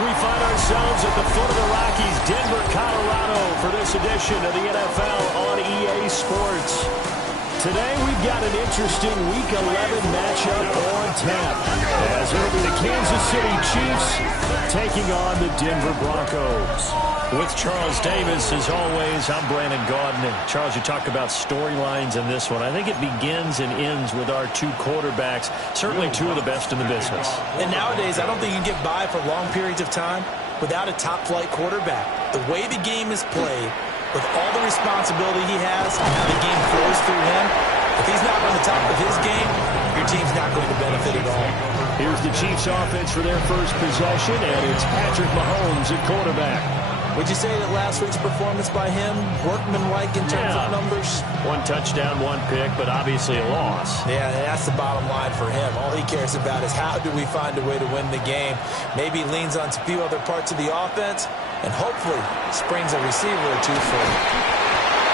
We find ourselves at the foot of the Rockies, Denver, Colorado, for this edition of the NFL on EA Sports. Today we've got an interesting Week 11 matchup on tap, as it'll be the Kansas City Chiefs taking on the Denver Broncos. With Charles Davis, as always, I'm Brandon Gaudin. And Charles, you talk about storylines in this one. I think it begins and ends with our two quarterbacks, certainly two of the best in the business. And nowadays, I don't think you can get by for long periods of time without a top-flight quarterback. The way the game is played, with all the responsibility he has and how the game flows through him, if he's not on the top of his game, your team's not going to benefit at all. Here's the Chiefs offense for their first possession, and it's Patrick Mahomes at quarterback. Would you say that last week's performance by him, workmanlike in terms of numbers? One touchdown, one pick, but obviously a loss. Yeah, that's the bottom line for him. All he cares about is how do we find a way to win the game. Maybe leans on a few other parts of the offense, and hopefully springs a receiver or two for him.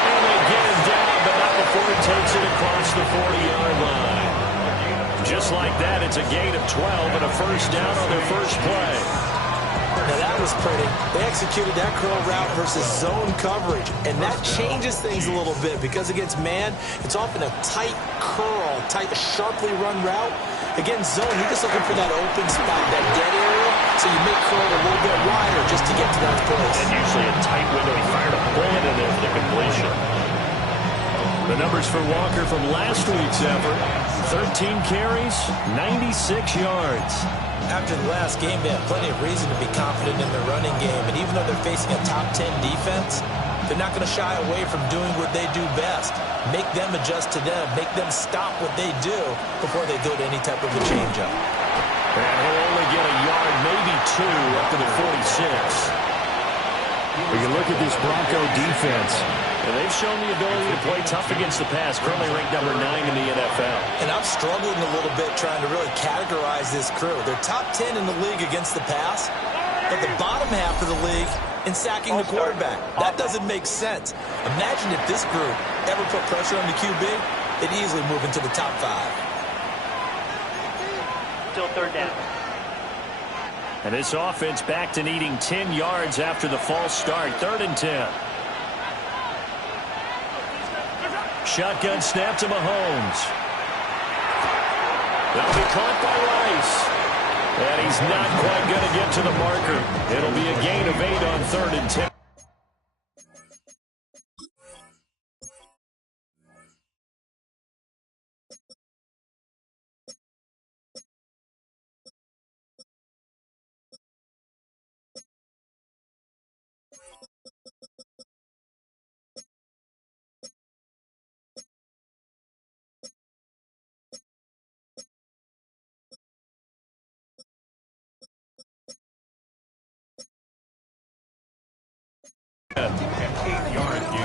And they get him down, but not before he takes it across the 40-yard line. Just like that, it's a gain of 12 and a first down on their first play. Now that was pretty. They executed that curl route versus zone coverage, and that changes things a little bit because against man, it's often a tight curl, tight, sharply run route. Against zone, you're just looking for that open spot, that dead area, so you make curl a little bit wider just to get to that place. And usually a tight window. He fired a bullet in there for the completion. The numbers for Walker from last week's effort: 13 carries, 96 yards. After the last game, they have plenty of reason to be confident in their running game. And even though they're facing a top 10 defense, they're not going to shy away from doing what they do best. Make them adjust to them. Make them stop what they do before they go to any type of a change-up. And he'll only get a yard, maybe two, up to the 46. We can look at this Bronco defense. And they've shown the ability to play tough against the pass, currently ranked number 9 in the NFL. And I'm struggling a little bit trying to really categorize this crew. They're top 10 in the league against the pass, but the bottom half of the league in sacking the quarterback. That doesn't make sense. Imagine if this group ever put pressure on the QB, they'd easily move into the top 5. Still third down. And this offense back to needing 10 yards after the false start. 3rd and 10. Shotgun snap to Mahomes. That'll be caught by Rice. And he's not quite going to get to the marker. It'll be a gain of 8 on 3rd and 10.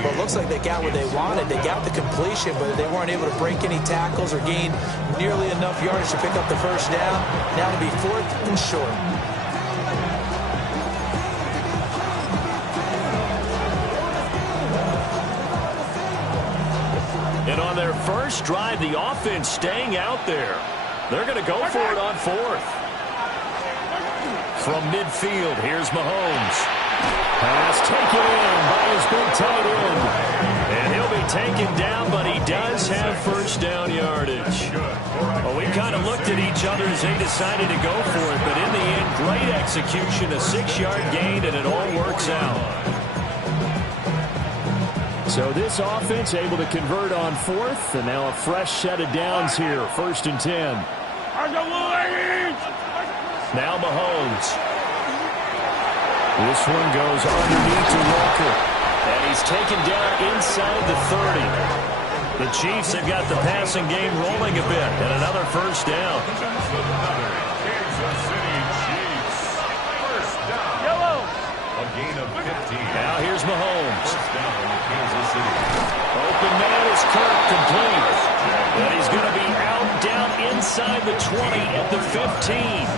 Well, it looks like they got what they wanted. They got the completion, but they weren't able to break any tackles or gain nearly enough yardage to pick up the first down. Now it'll be 4th and short. And on their first drive, the offense staying out there. They're going to go for it on 4th. From midfield, here's Mahomes. Pass taken in by his big tight end. And he'll be taken down, but he does have first down yardage. Well, we kind of looked at each other as they decided to go for it, but in the end, great execution, a 6-yard gain, and it all works out. So this offense able to convert on 4th, and now a fresh set of downs here, 1st and 10. Now Mahomes. This one goes underneath to Walker. And he's taken down inside the 30. The Chiefs have got the passing game rolling a bit. And another first down. A gain of 15. Now here's Mahomes. Open man is Kirk, complete. And he's going to be out down inside the 20 at the 15.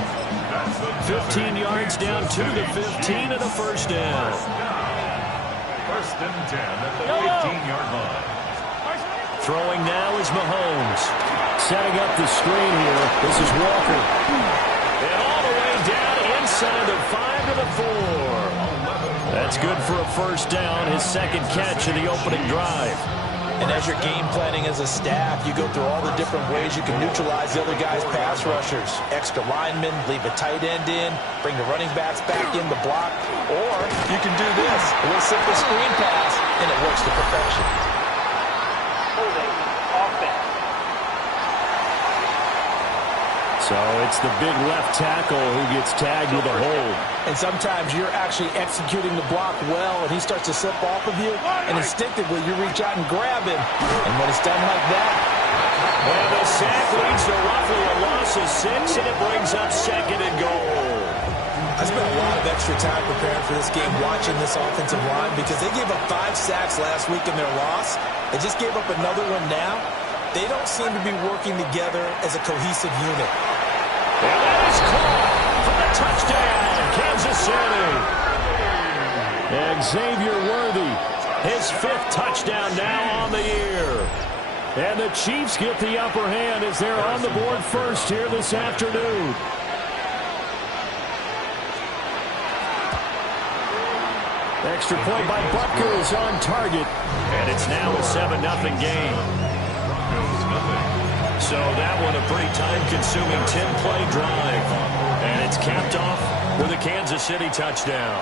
15 yards down to the 15 and a first down. 1st and 10 at the 18-yard line. Throwing now is Mahomes. Setting up the screen here. This is Walker. And all the way down side of 5 to the 4. That's good for a first down, his second catch of the opening drive. And as you're game planning as a staff, you go through all the different ways you can neutralize the other guy's pass rushers. Extra linemen, leave a tight end in, bring the running backs back in the block, or you can do this, a little simple screen pass, and it works to perfection. Holding offense. So it's the big left tackle who gets tagged with a hold. And sometimes you're actually executing the block well, and he starts to slip off of you, and instinctively you reach out and grab him. And when it's done like that, well, the sack leads to roughly a loss of 6, and it brings up second and goal. I spent a lot of extra time preparing for this game watching this offensive line because they gave up 5 sacks last week in their loss. They just gave up another one now. They don't seem to be working together as a cohesive unit. And that is caught for the touchdown, Kansas City. And Xavier Worthy, his 5th touchdown now on the year. And the Chiefs get the upper hand as they're on the board first here this afternoon. Extra point by Butker is on target. And it's now a 7-0 game. So that one a pretty time-consuming 10-play drive. And it's capped off with a Kansas City touchdown.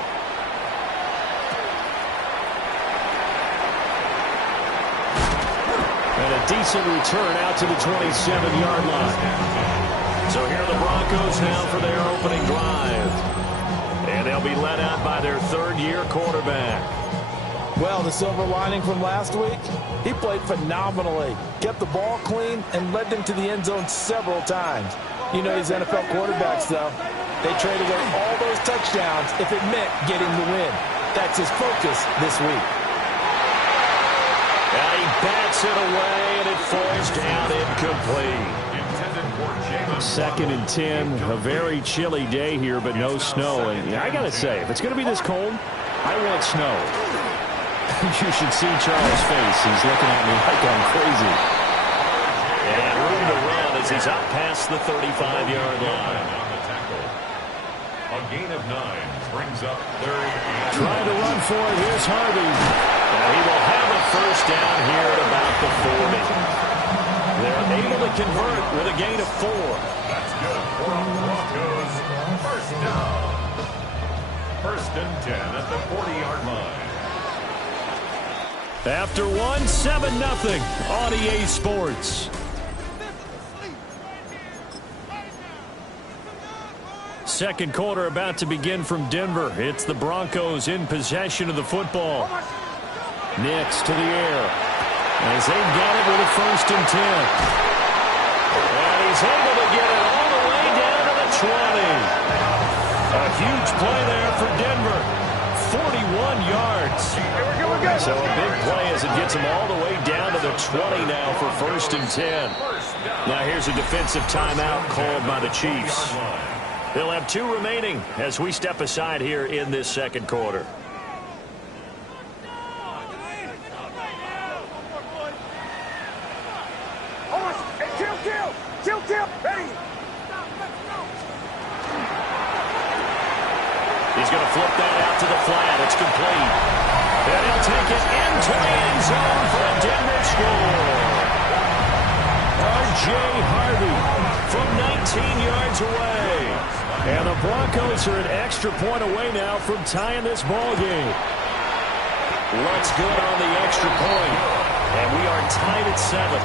And a decent return out to the 27-yard line. So here are the Broncos now for their opening drive. And they'll be led out by their third-year quarterback. Well, the silver lining from last week, he played phenomenally, kept the ball clean, and led them to the end zone several times. You know these NFL quarterbacks, though. They trade away all those touchdowns if it meant getting the win. That's his focus this week. And he bats it away, and it falls down incomplete. 2nd and 10, a very chilly day here, but no snow. And I got to say, if it's going to be this cold, I want snow. You should see Charles' face. He's looking at me like I'm crazy. And room to run as he's up past the 35-yard line. A gain of 9 brings up 3rd. Trying to run for it. Here's Harvey. And he will have a first down here at about the 40. They're able to convert with a gain of 4. That's good for the Broncos. First down. 1st and 10 at the 40-yard line. After 7-0 on EA Sports. Second quarter about to begin from Denver. It's the Broncos in possession of the football. Nix to the air. As they've got it with a 1st and 10. And he's able to get it all the way down to the 20. A huge play there for Denver. 41 yards. So a big play as it gets him all the way down to the 20 now for 1st and 10. Now here's a defensive timeout called by the Chiefs. They'll have 2 remaining as we step aside here in this second quarter. He's going to flip that out to the flat. It's complete. And he'll take it into the end zone for a Denver score. R.J. Harvey from 19 yards away. And the Broncos are an extra point away now from tying this ball game. Looks good on the extra point. And we are tied at 7.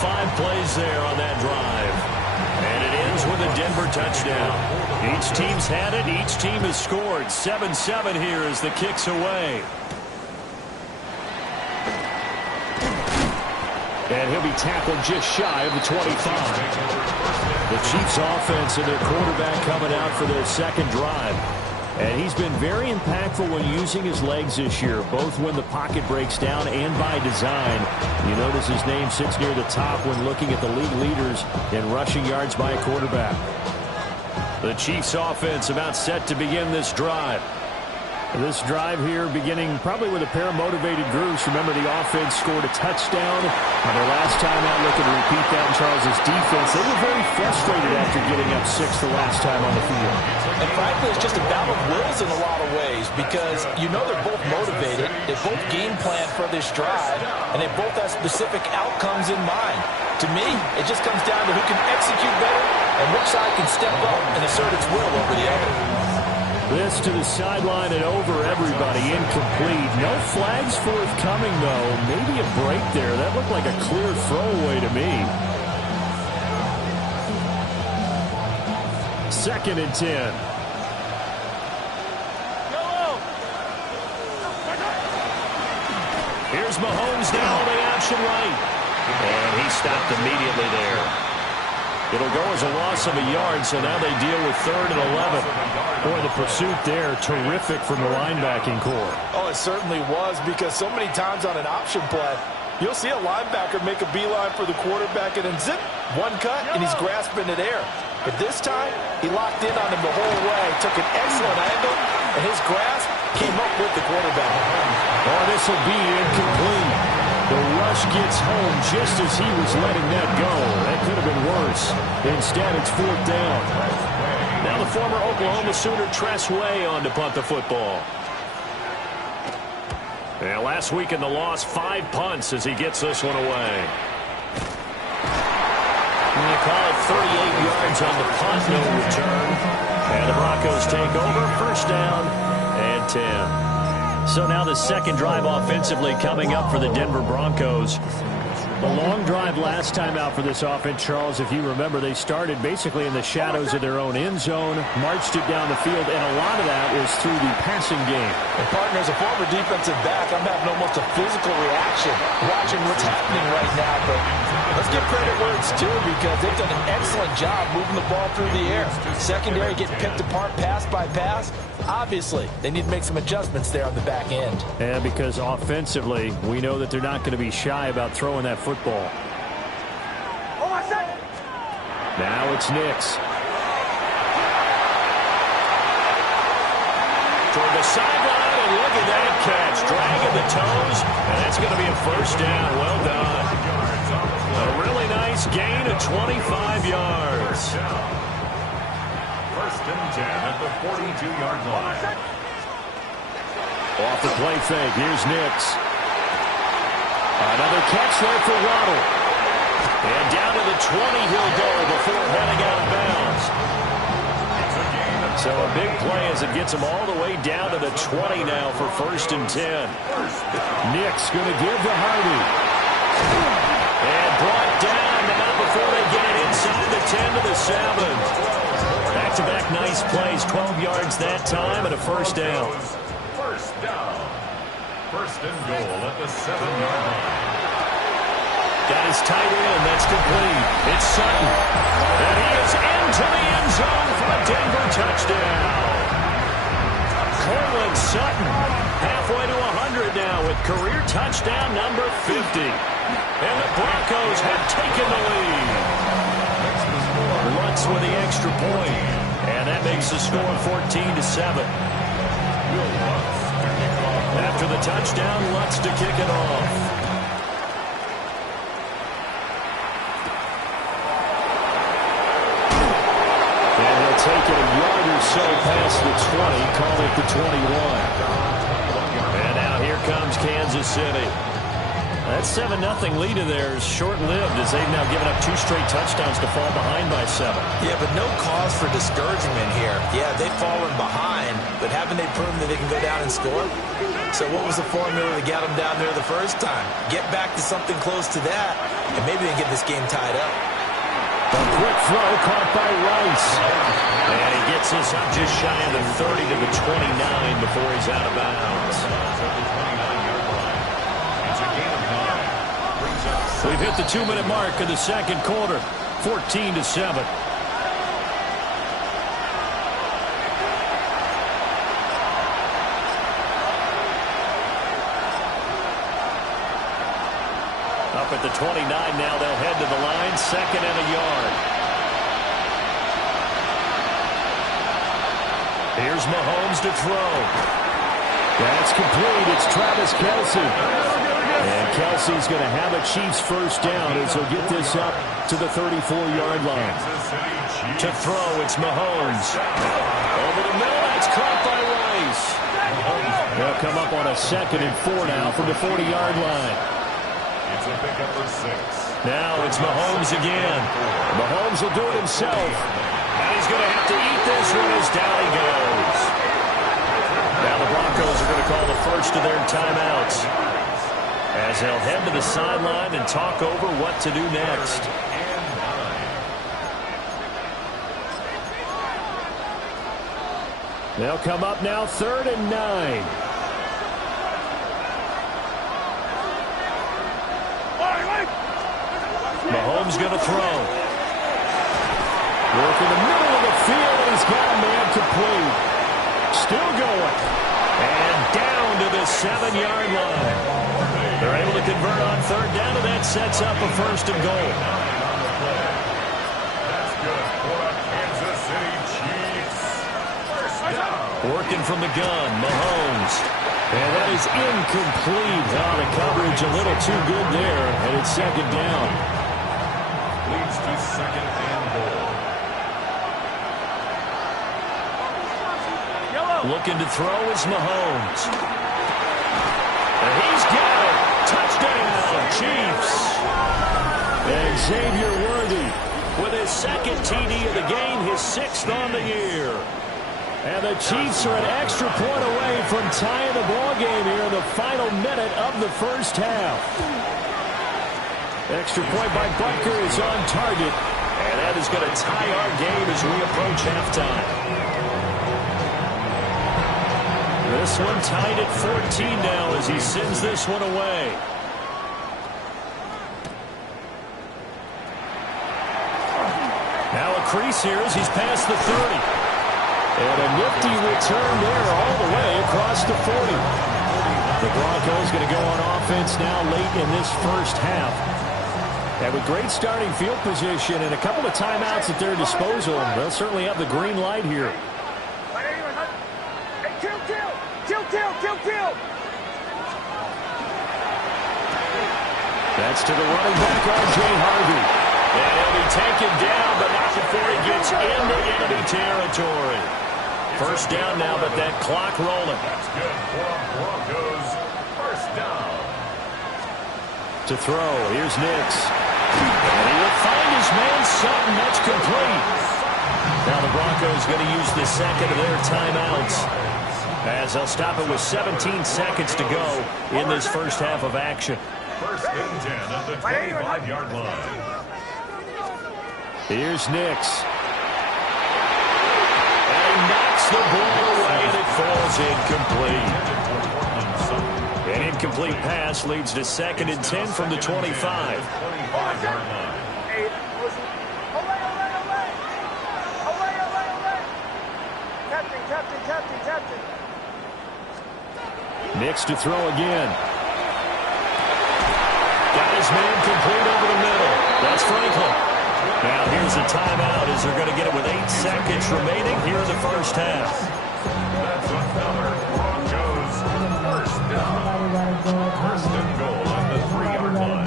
5 plays there on that drive. And it ends with a Denver touchdown. Each team's had it. Each team has scored. 7-7 here as the kick's away. And he'll be tackled just shy of the 25. The Chiefs offense and their quarterback coming out for their second drive. And he's been very impactful when using his legs this year, both when the pocket breaks down and by design. You notice his name sits near the top when looking at the league leaders in rushing yards by a quarterback. The Chiefs offense about set to begin this drive. This drive here beginning probably with a pair of motivated groups. Remember, the offense scored a touchdown on their last time out. Looking to repeat that in Charles' defense. They were very frustrated after getting up 6 the last time on the field. And frankly, it's just a battle of wills in a lot of ways because you know they're both motivated. They both game plan for this drive, and they both have specific outcomes in mind. To me, it just comes down to who can execute better and which side can step up and assert its will over the other. This to the sideline and over everybody. Incomplete. No flags forthcoming, though. Maybe a break there. That looked like a clear throwaway to me. 2nd and 10. Here's Mahomes down the option right. And he stopped immediately there. It'll go as a loss of a yard, so now they deal with 3rd and 11. Boy, the pursuit there, terrific from the linebacking core. Oh, it certainly was, because so many times on an option play, you'll see a linebacker make a beeline for the quarterback and then zip, one cut, and he's grasping it air. But this time, he locked in on him the whole way, took an excellent angle, and his grasp came up with the quarterback. Oh, this will be incomplete. The rush gets home just as he was letting that go. That could have been worse. Instead, it's 4th down. Now the former Oklahoma Sooner Tress Way on to punt the football. And last week in the loss, 5 punts as he gets this one away. And they call it 38 yards on the punt, no return. And the Broncos take over, 1st down and 10. So now the 2nd drive offensively coming up for the Denver Broncos. A long drive last time out for this offense, Charles. If you remember, they started basically in the shadows of their own end zone, marched it down the field, and a lot of that was through the passing game. And partner, as a former defensive back, I'm having almost a physical reaction watching what's happening right now. But let's give credit where it's due, because they've done an excellent job moving the ball through the air. Secondary getting picked apart pass by pass. Obviously, they need to make some adjustments there on the back end. Yeah, because offensively, we know that they're not going to be shy about throwing that football. Now it's Nix. Toward the sideline, and look at that catch. Dragging the toes, and that's going to be a 1st down. Well done. A really nice gain of 25 yards. 1st and 10 at the 42-yard line. Off the play fake, here's Nix. Another catch there for Waddle. And down to the 20 he'll go before heading out of bounds. So a big play as it gets him all the way down to the 20 now for 1st and 10. Nix going to give to Hardy. And brought down now before they get it inside the 10 to the 7. Back-to-back nice plays, 12 yards that time and a 1st down. 1st down. 1st and goal at the 7-yard line. Got his tight end, that's complete. It's Sutton. And he is into the end zone for a Denver touchdown. Cortland Sutton, halfway to 100 now with career touchdown number 50. And the Broncos have taken the lead. Lutz with the extra point. And that makes the score 14-7. After the touchdown, Lutz to kick it off. And he'll take it a yard or so past the 20, call it the 21. And now here comes Kansas City. That 7-0 lead of theirs short-lived as they've now given up 2 straight touchdowns to fall behind by 7. Yeah, but no cause for discouragement here. Yeah, they've fallen behind, but haven't they proven that they can go down and score? So what was the formula to get them down there the first time? Get back to something close to that, and maybe they get this game tied up. A quick throw caught by Rice. And he gets us up just shy of the 30 to the 29 before he's out of bounds. We've hit the 2-minute mark of the 2nd quarter, 14-7. Up at the 29 now, they'll head to the line, 2nd and a yard. Here's Mahomes to throw. That's complete. It's Travis Kelce. And Kelce's going to have a Chiefs first down as he'll get this up to the 34-yard line. To throw, it's Mahomes. Over the middle, that's caught by Rice. They'll come up on a 2nd and 4 now from the 40-yard line. It's a pickup for 6. Now it's Mahomes again. Mahomes will do it himself. And he's going to have to eat this one as down he goes. Now the Broncos are going to call the first of their timeouts, as they'll head to the sideline and talk over what to do next. They'll come up now 3rd and 9. Mahomes going to throw. Work in the middle of the field, and he's got a man complete. Still going. And down to the 7-yard line. They're able to convert on 3rd down, and that sets up a 1st and goal. That's good for the Kansas City Chiefs. First down. Working from the gun, Mahomes. And that is incomplete. Oh, the coverage a little too good there, and it's 2nd down. Leads to 2nd and goal. Looking to throw is Mahomes. And he's got it. Touchdown, Chiefs. And Xavier Worthy with his 2nd TD of the game, his 6th on the year. And the Chiefs are an extra point away from tying the ball game here in the final minute of the first half. Extra point by Butker is on target. And that is going to tie our game as we approach halftime. This one tied at 14 now as he sends this one away. Now a crease here as he's past the 30. And a nifty return there all the way across the 40. The Broncos going to go on offense now late in this first half. And with great starting field position and a couple of timeouts at their disposal, they'll certainly have the green light here. That's to the running back, R.J. Harvey. And he'll be taken down, but not before he gets into enemy territory. First down now, but that clock rolling. That's good for Broncos. First down. To throw, here's Nix. And he will find his man Sutton. That's complete. Now the Broncos going to use the 2nd of their timeouts, as they'll stop it with 17 seconds to go in this first half of action. First and 10 at the 25-yard line. Here's Nix. And he knocks the ball away, and it falls incomplete. An incomplete pass leads to 2nd and 10 from the 25. 25-yard line. Captain. Nix to throw again. Got his man complete over the middle. That's Franklin. Now here's a timeout as they're going to get it with 8 seconds remaining here in the first half. That's another Broncos first down. First and goal on the 3-yard line.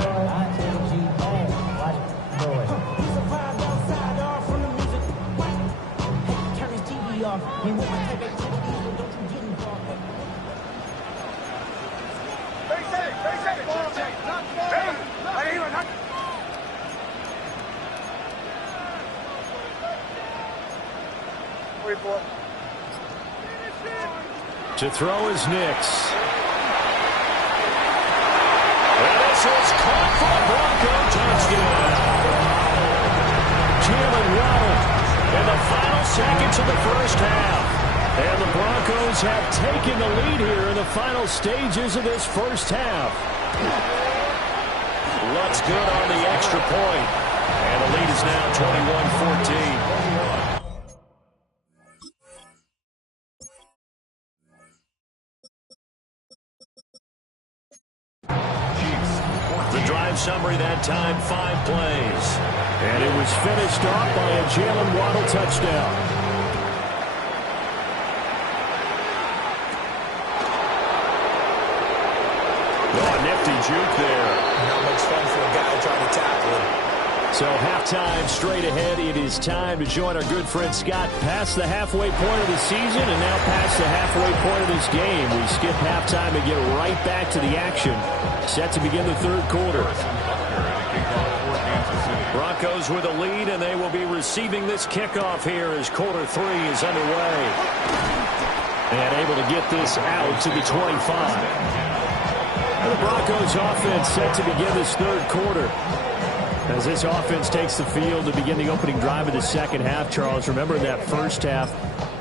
To throw is Nix. And this is caught for a Bronco touchdown. Jalen Waddle in the final seconds of the first half. And the Broncos have taken the lead here in the final stages of this first half. What's good on the extra point. And the lead is now 21-14. Summary that time, 5 plays. And it was finished off by a Jalen Waddle touchdown. juke there. Not much fun for a guy trying to tackle him. So halftime straight ahead. It is time to join our good friend Scott past the halfway point of the season and now past the halfway point of this game. We skip halftime and get right back to the action. Set to begin the third quarter. Broncos with a lead, and they will be receiving this kickoff here as quarter 3 is underway. And able to get this out to the 25. And the Broncos offense set to begin this third quarter. As this offense takes the field to begin the opening drive of the second half, Charles, remember in that first half,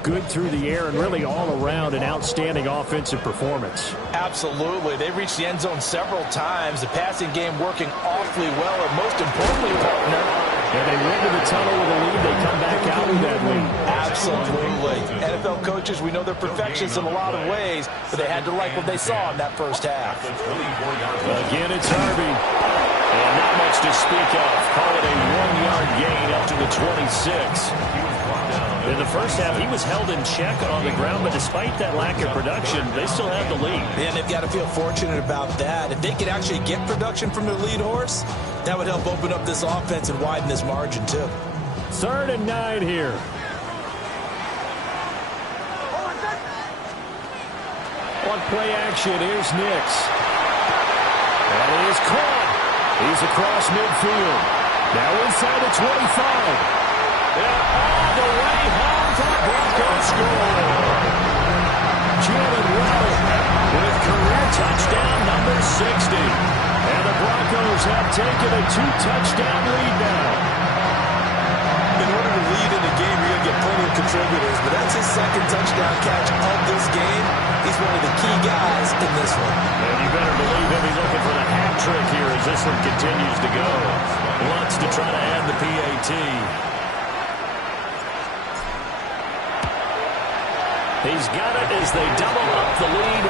good through the air and really all around an outstanding offensive performance. Absolutely. They reached the end zone several times. The passing game working awfully well, and most importantly, partner. And they went to the tunnel with a lead. They come back out with that lead. Absolutely. NFL coaches, we know they're perfectionists in a lot of ways, but they had to like what they saw in that first half. Again, it's Harvey. And not much to speak of. Call it a 1-yard gain up to the 26. In the first half, he was held in check on the ground, but despite that lack of production, they still have the lead. And they've got to feel fortunate about that. If they could actually get production from their lead horse, that would help open up this offense and widen this margin, too. 3rd and 9 here. On play action, here's Nix. And he is caught. He's across midfield. Now inside the 25. And all the way home for the Broncos score. Jalen Waddle with career touchdown number 60. And the Broncos have taken a 2-touchdown lead now. In order to lead in the game, you're going to get plenty of contributors, but that's his second touchdown catch of this game. He's one of the key guys in this one. And you better believe he'll be looking for the hat trick here as this one continues to go. Wants to try to add the PAT. He's got it as they double up the lead.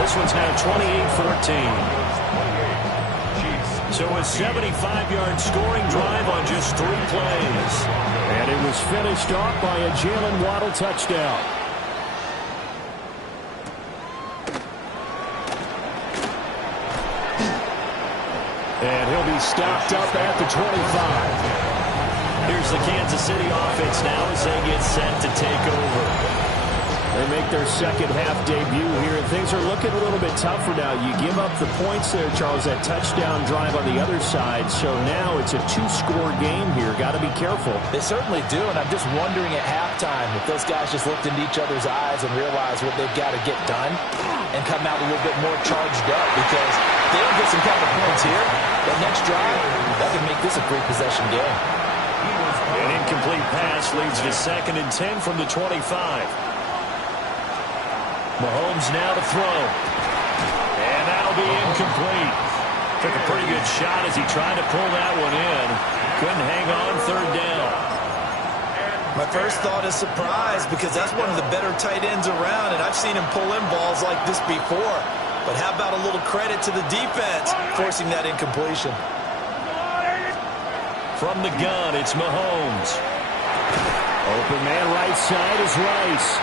This one's now 28-14. So a 75-yard scoring drive on just 3 plays. And it was finished off by a Jalen Waddle touchdown. And he'll be stopped up at the 25. Here's the Kansas City offense now as they get set to take over. They make their second half debut here, and things are looking a little bit tougher now. You give up the points there, Charles, that touchdown drive on the other side. So now it's a 2-score game here. Got to be careful. They certainly do, and I'm just wondering at halftime if those guys just looked into each other's eyes and realized what they've got to get done and come out a little bit more charged up, because if they don't get some kind of points here, that next drive, that could make this a 3-possession game. An incomplete pass leads to 2nd and 10 from the 25. Mahomes now to throw. And that'll be incomplete. Took a pretty good shot as he tried to pull that one in. Couldn't hang on 3rd down. My first thought is surprise, because that's one of the better tight ends around, and I've seen him pull in balls like this before. But how about a little credit to the defense forcing that incompletion? From the gun, it's Mahomes. Open man right side is Rice.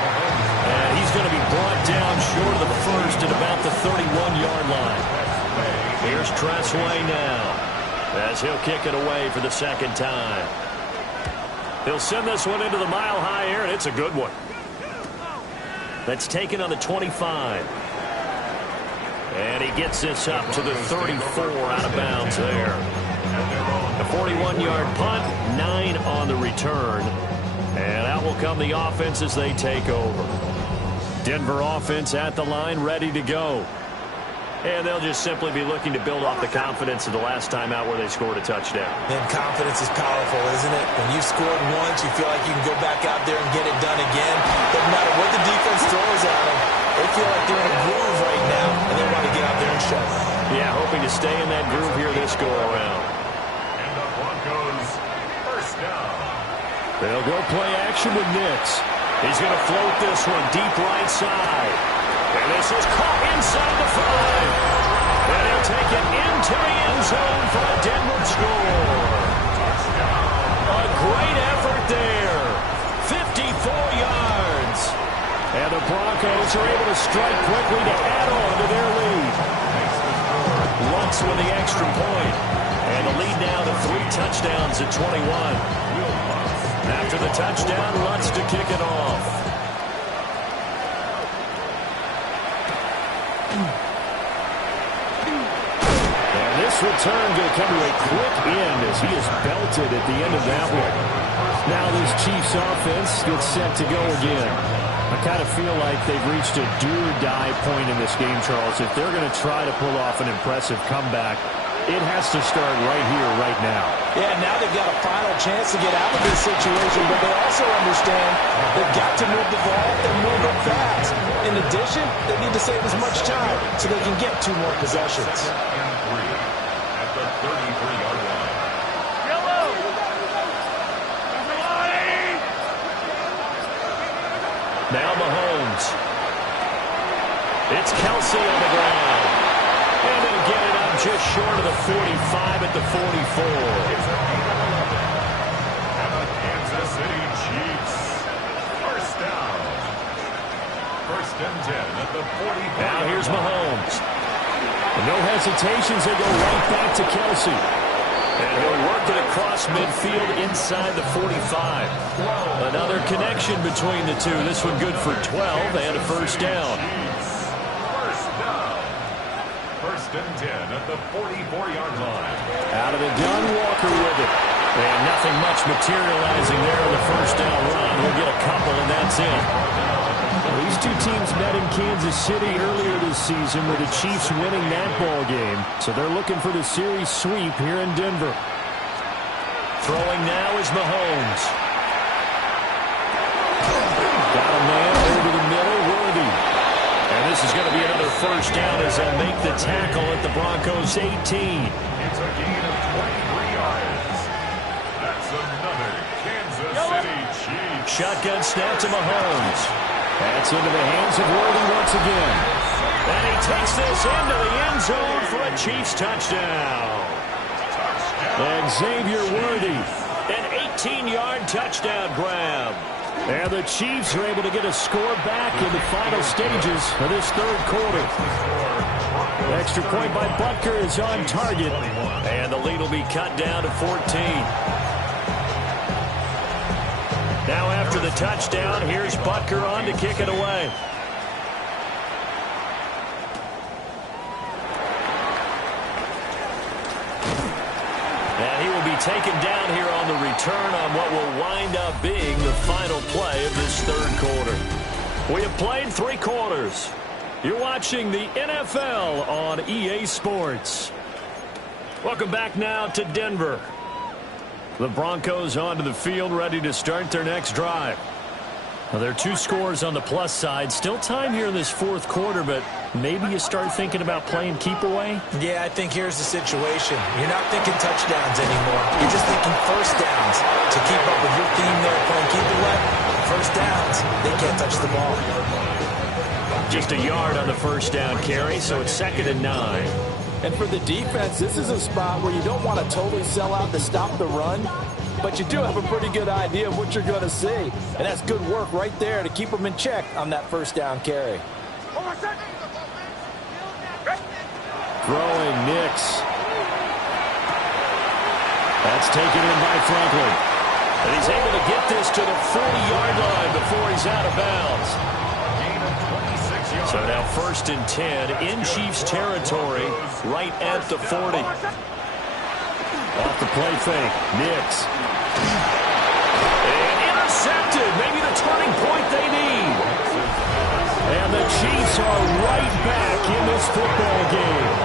And he's going to be brought down short of the first at about the 31-yard line. Here's Tressway now as he'll kick it away for the second time. He'll send this one into the mile-high air, and it's a good one. That's taken on the 25. And he gets this up to the 34 out of bounds there. A 41-yard punt, 9 on the return. And out will come the offense as they take over. Denver offense at the line, ready to go. And they'll just simply be looking to build off the confidence of the last time out where they scored a touchdown. And confidence is powerful, isn't it? When you've scored once, you feel like you can go back out there and get it done again. Doesn't matter what the defense throws at them. They feel like they're in a groove right now, and they want to get out there and show it. Yeah, hoping to stay in that groove here this go-around. And the Broncos, first down. They'll go play action with Nix. He's going to float this one deep right side. And this is caught inside the 5. And he'll take it into the end zone for a Denver score. A great effort there. 54 yards. And the Broncos are able to strike quickly to add on to their lead. Saints with the extra point. And the lead now to 3 touchdowns at 21. After the touchdown, Lutz to kick it off. And this return going to come to a quick end as he is belted at the end of that one. Now this Chiefs offense gets set to go again. I kind of feel like they've reached a do-or-die point in this game, Charles. If they're going to try to pull off an impressive comeback, it has to start right here, right now. Yeah, now they've got a final chance to get out of this situation, but they also understand they've got to move the ball and move it fast. In addition, they need to save as much time so they can get 2 more possessions. And 3 at the 33-yard line. Now Mahomes. It's Kelsey on the ground. And they'll get it up just short of the 45 at the 44. It's a gain of 11. And the Kansas City Chiefs. First down. First and 10 at the 45. Now here's Mahomes. And no hesitations. They go right back to Kelsey. And he'll work it across midfield inside the 45. Another connection between the two. This one good for 12 and a first down. First down. First and 10 at the 44-yard line. Out of the gun, Walker with it. And nothing much materializing there on the first down run. We'll get a couple, and that's it. These two teams met in Kansas City earlier this season with the Chiefs winning that ball game. So they're looking for the series sweep here in Denver. Throwing now is Mahomes. Got a man over the middle, Worthy. And this is going to be another first down as they'll make the tackle at the Broncos' 18. It's a gain of 23 yards. That's another Kansas City Chiefs. Shotgun snap to Mahomes. That's into the hands of Worthy once again. And he takes this into the end zone for a Chiefs touchdown. And Xavier Worthy, an 18-yard touchdown grab. And the Chiefs are able to get a score back in the final stages of this third quarter. The extra point by Butker is on target. And the lead will be cut down to 14. Now after the touchdown, here's Butker on to kick it away. And he will be taken down here on the return on what will wind up being the final play of this third quarter. We have played 3 quarters. You're watching the NFL on EA Sports. Welcome back now to Denver. The Broncos onto the field, ready to start their next drive. Well, there are 2 scores on the plus side. Still time here in this fourth quarter, but maybe you start thinking about playing keep away? Yeah, I think here's the situation. You're not thinking touchdowns anymore. You're just thinking first downs. To keep up with your theme there, playing keep away, first downs, they can't touch the ball. Just a yard on the first down carry, so it's 2nd and 9. And for the defense, this is a spot where you don't want to totally sell out to stop the run, but you do have a pretty good idea of what you're going to see. And that's good work right there to keep them in check on that first down carry. Throwing Nix. That's taken in by Franklin. And he's able to get this to the 40-yard line before he's out of bounds. So now 1st and 10 in Chiefs territory, right at the 40. Off the play fake, Nix. And intercepted, maybe the turning point they need. And the Chiefs are right back in this football game.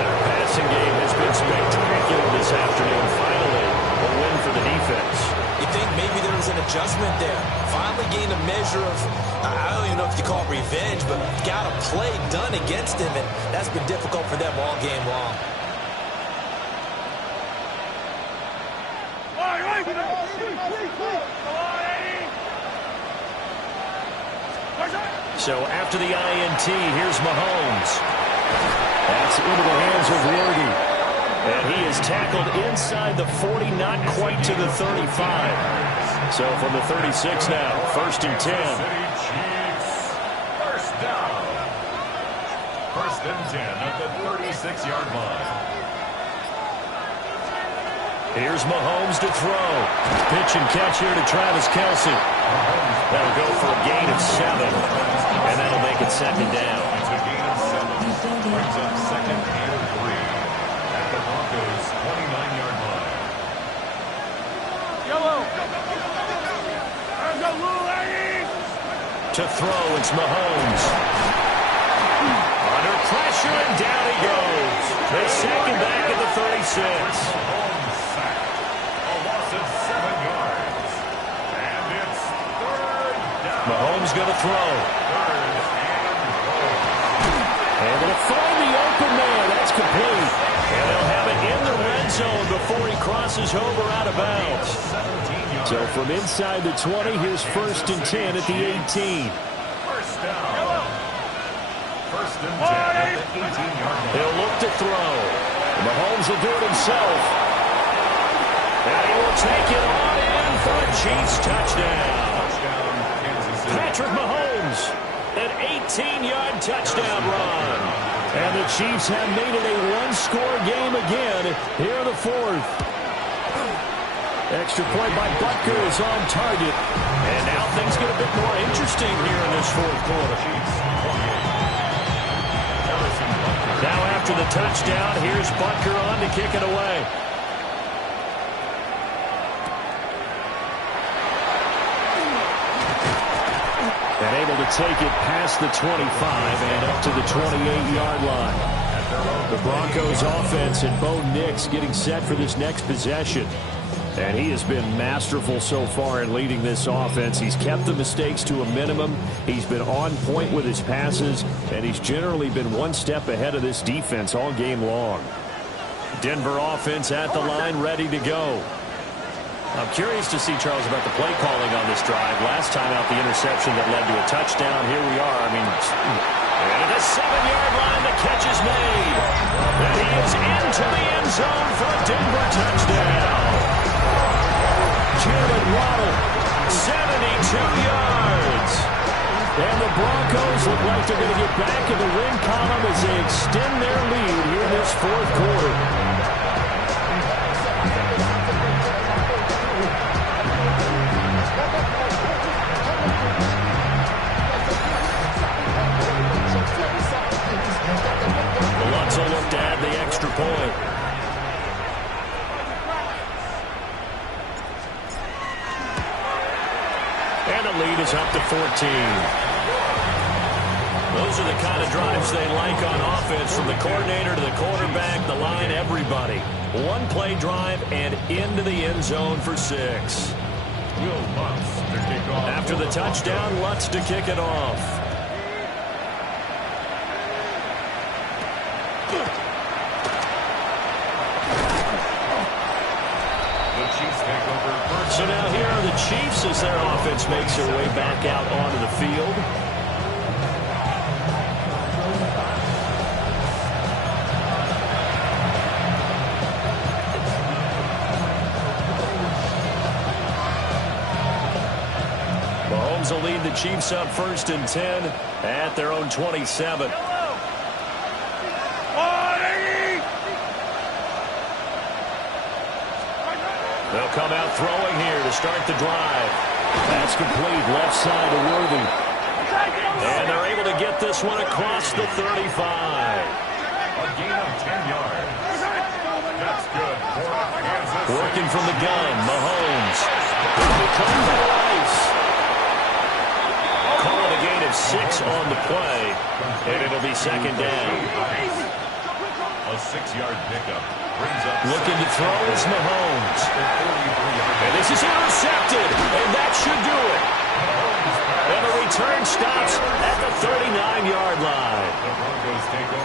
Their passing game has been spectacular this afternoon. Finally, a win for the defense. You think maybe there was an adjustment there. Finally gained a measure of, I don't even know if you call it revenge, but got a play done against him, and that's been difficult for them all game long. So after the INT, here's Mahomes. That's into the hands of Worthy. And he is tackled inside the 40, not quite to the 35. So from the 36 now, 1st and 10. City Chiefs. First down. First First and 10 at the 36-yard line. Here's Mahomes to throw. Pitch and catch here to Travis Kelce. That'll go for a gain of 7, and that'll make it second down. It's a gain of 7. Brings up second and 3 at the Broncos' 29-yard line. To throw, it's Mahomes. Under pressure, and down he goes. The second back at the 36. Mahomes sacked. A loss of 7 yards. And it's third down. Mahomes going to throw. Third and goal. Able to find the open man. That's complete. And they'll have it in the red zone before he crosses over out of bounds. 17 yards. So from inside the 20, here's first and 10 at the 18. First down. First and 10 at the 18-yard line. He'll look to throw. Mahomes will do it himself. And he will take it on in for a Chiefs touchdown. Touchdown, Kansas City. Patrick Mahomes, an 18-yard touchdown run. And the Chiefs have made it a one-score game again here in the fourth. Extra point by Butker is on target. And now things get a bit more interesting here in this fourth quarter. Now after the touchdown, here's Butker on to kick it away. And able to take it past the 25 and up to the 28-yard line. The Broncos offense and Bo Nix getting set for this next possession. And he has been masterful so far in leading this offense. He's kept the mistakes to a minimum. He's been on point with his passes, and he's generally been one step ahead of this defense all game long. Denver offense at the line, ready to go. I'm curious to see, Charles, about the play calling on this drive. Last time out, the interception that led to a touchdown. Here we are. I mean, and at the 7-yard line, the catch is made. And he is into the end zone for a Denver touchdown. Jalen Waddle, 72 yards. And the Broncos look like they're going to get back in the win column as they extend their lead here in this fourth quarter. Lutz will look to add the extra point. And the lead is up to 14. Those are the kind of drives they like on offense, from the coordinator to the quarterback, the line, everybody. One play drive and into the end zone for 6. Will Lutz to kick off. After the touchdown, Lutz to kick it off. So now here are the Chiefs as their offense makes their way back out onto the field. Mahomes will lead the Chiefs up first and 10 at their own 27. They'll come out throwing here to start the drive. That's complete, left side to Worthy. And they're able to get this one across the 35. A gain of 10 yards. That's good for Kansas. Working from the gun, Mahomes. Come to Rice. Call it a gain of 6 on the play, and it'll be second down. A 6-yard pickup. Looking to throw is Mahomes. And this is intercepted, and that should do it. And the return stops at the 39-yard line.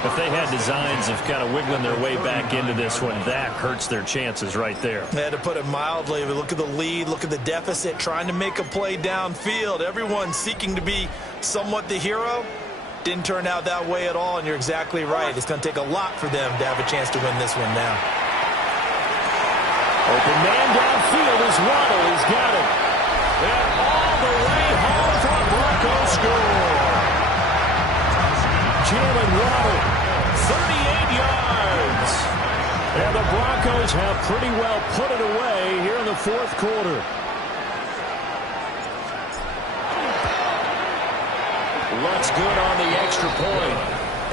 If they had designs of kind of wiggling their way back into this one, that hurts their chances right there. Yeah, to put it mildly, but look at the lead, look at the deficit, trying to make a play downfield. Everyone seeking to be somewhat the hero. Didn't turn out that way at all, and you're exactly right. It's going to take a lot for them to have a chance to win this one now. Open man downfield is Waddle. He's got it. And all the way home for a Bronco score. Jalen Waddle And the Broncos have pretty well put it away here in the fourth quarter. Lutz good on the extra point.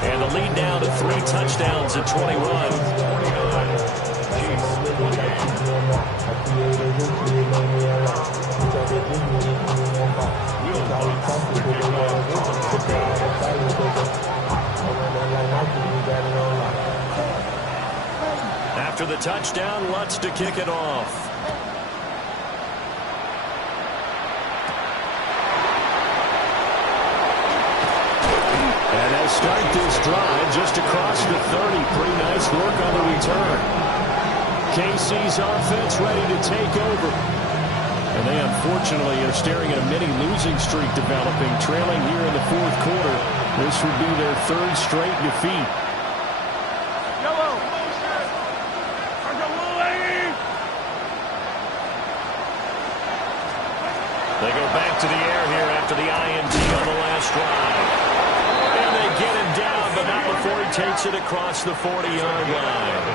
And the lead down to 3 touchdowns at 21. After the touchdown, Lutz to kick it off. And they'll start this drive just across the 30. Pretty nice work on the return. KC's offense ready to take over. And they unfortunately are staring at a mini losing streak developing, trailing here in the fourth quarter. This would be their 3rd straight defeat. They go back to the air here after the INT on the last drive. And they get him down, but not before he takes it across the 40-yard line.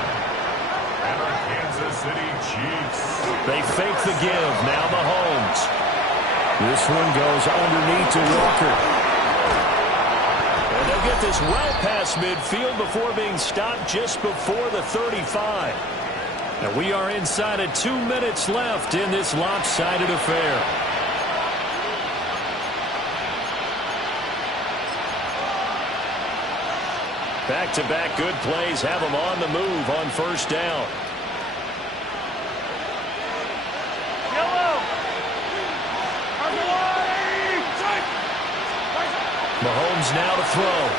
And our Kansas City Chiefs. They fake the give. Now Mahomes. This one goes underneath to Walker. And they'll get this well past midfield before being stopped just before the 35. And we are inside of 2 minutes left in this lopsided affair. Back-to-back good plays have them on the move on first down. Mahomes now to throw.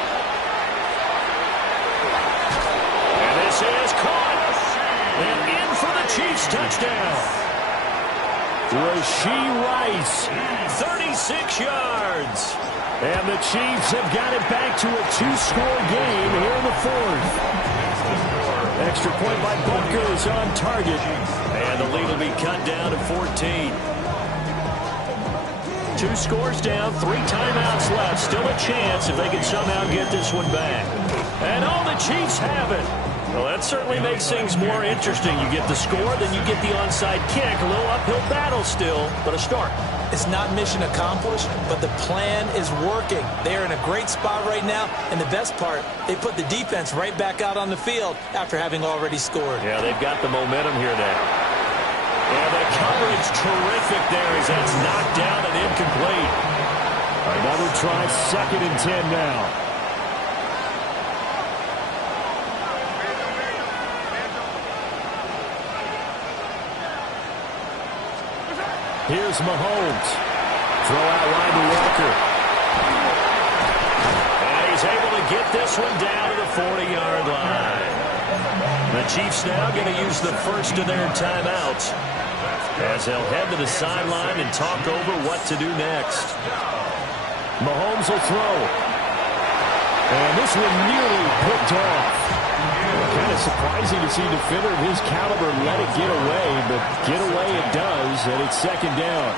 And this is caught. And in for the Chiefs touchdown. Rashee Rice, 36 yards. And the Chiefs have got it back to a 2-score game here in the fourth. Extra point by Butker is on target. And the lead will be cut down to 14. 2 scores down, 3 timeouts left. Still a chance if they can somehow get this one back. And oh, the Chiefs have it. Well, that certainly makes things more interesting. You get the score, then you get the onside kick. A little uphill battle still, but a start. It's not mission accomplished, but the plan is working. They're in a great spot right now, and the best part, they put the defense right back out on the field after having already scored. Yeah, they've got the momentum here now. And the coverage terrific there as that's knocked down and incomplete. Another try, 2nd and 10 now. Here's Mahomes. Throw out wide to Walker. And he's able to get this one down to the 40-yard line. The Chiefs now going to use the first of their timeouts as they'll head to the sideline and talk over what to do next. Mahomes will throw. And this one nearly picked off. Kind of surprising to see a defender of his caliber let it get away, but get away it does, and it's 2nd down.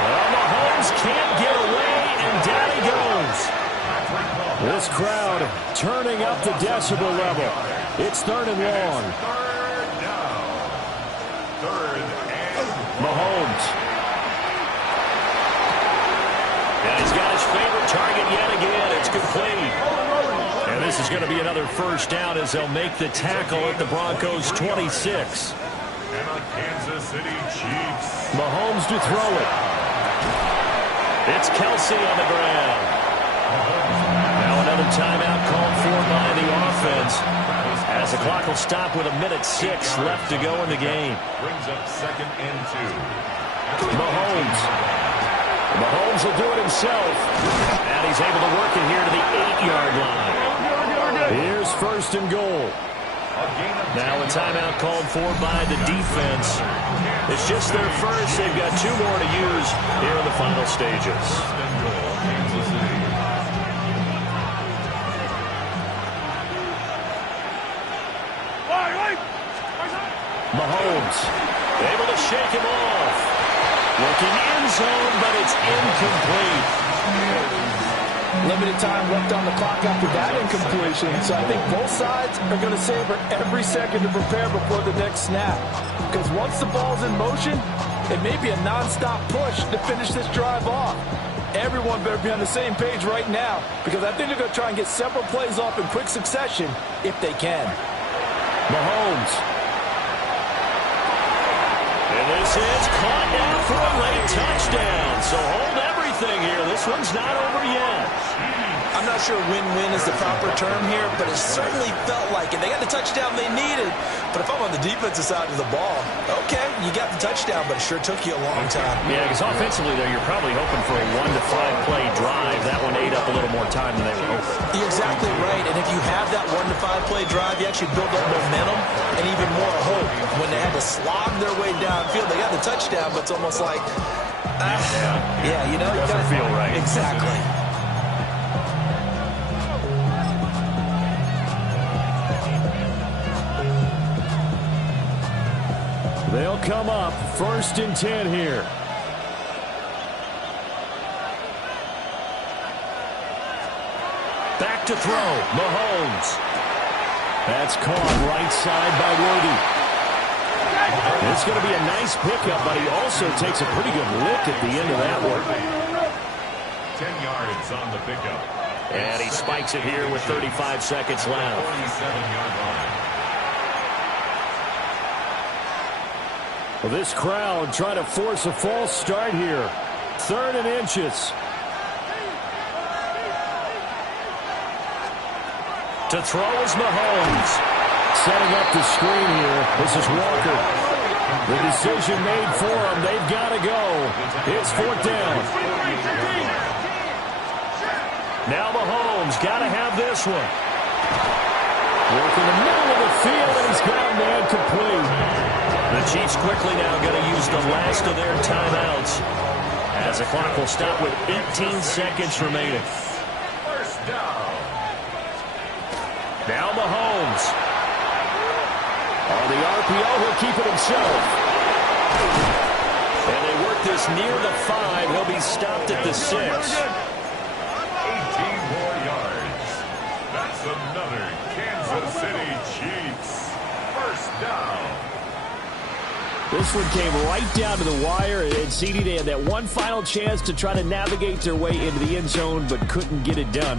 Well, Mahomes can't get away, and down he goes. This crowd turning up the decibel level. It's 3rd and long. Mahomes. And he's got his favorite target yet again. It's complete. And this is going to be another first down as they'll make the tackle at the Broncos' 26. And the Kansas City Chiefs. Mahomes to throw it. It's Kelsey on the ground. Now another timeout called for by the offense as the clock will stop with 1:06 left to go in the game. Brings up 2nd and 2. Mahomes. Mahomes will do it himself. And he's able to work it here to the 8-yard line. Here's 1st and goal. Now a timeout called for by the defense. It's just their first. They've got 2 more to use here in the final stages. Mahomes able to shake him off. Looking end zone, but it's incomplete. Limited time left on the clock after that incompletion, so I think both sides are going to savor every second to prepare before the next snap. Because once the ball's in motion, it may be a nonstop push to finish this drive off. Everyone better be on the same page right now, because I think they're going to try and get several plays off in quick succession if they can. Mahomes. And this is caught down for a late touchdown. So hold everything here. This one's not over yet. I'm not sure win-win is the proper term here, but it certainly felt like it. They got the touchdown they needed, but if I'm on the defensive side of the ball, okay, you got the touchdown, but it sure took you a long time. Yeah, because offensively there, you're probably hoping for a 1 to 5 play drive. That one ate up a little more time than they were hoping. You're exactly right, and if you have that 1 to 5 play drive, you actually build up momentum and even more hope. When they had to slog their way downfield, they got the touchdown, but it's almost like, yeah, you know, it doesn't feel right. Exactly. They'll come up 1st and 10 here. Back to throw, Mahomes. That's caught right side by Worthy. It's going to be a nice pickup, but he also takes a pretty good lick at the end of that one. 10 yards on the pickup. And he spikes it here with 35 seconds left. 47-yard line. Well, this crowd trying to force a false start here. 3rd and inches. To throw is Mahomes. Setting up the screen here. This is Walker. The decision made for him. They've got to go. It's 4th down. Now Mahomes got to have this one. Working the middle of the field, and he's got a man complete. The Chiefs quickly now going to use the last of their timeouts as the clock will stop with 18 seconds remaining. First down. Now Mahomes. On the RPO, he'll keep it himself. And they work this near the 5. He'll be stopped at the 6. 18 more yards. That's another Kansas City Chiefs. First down. This one came right down to the wire, and CD, they had that one final chance to try to navigate their way into the end zone, but couldn't get it done.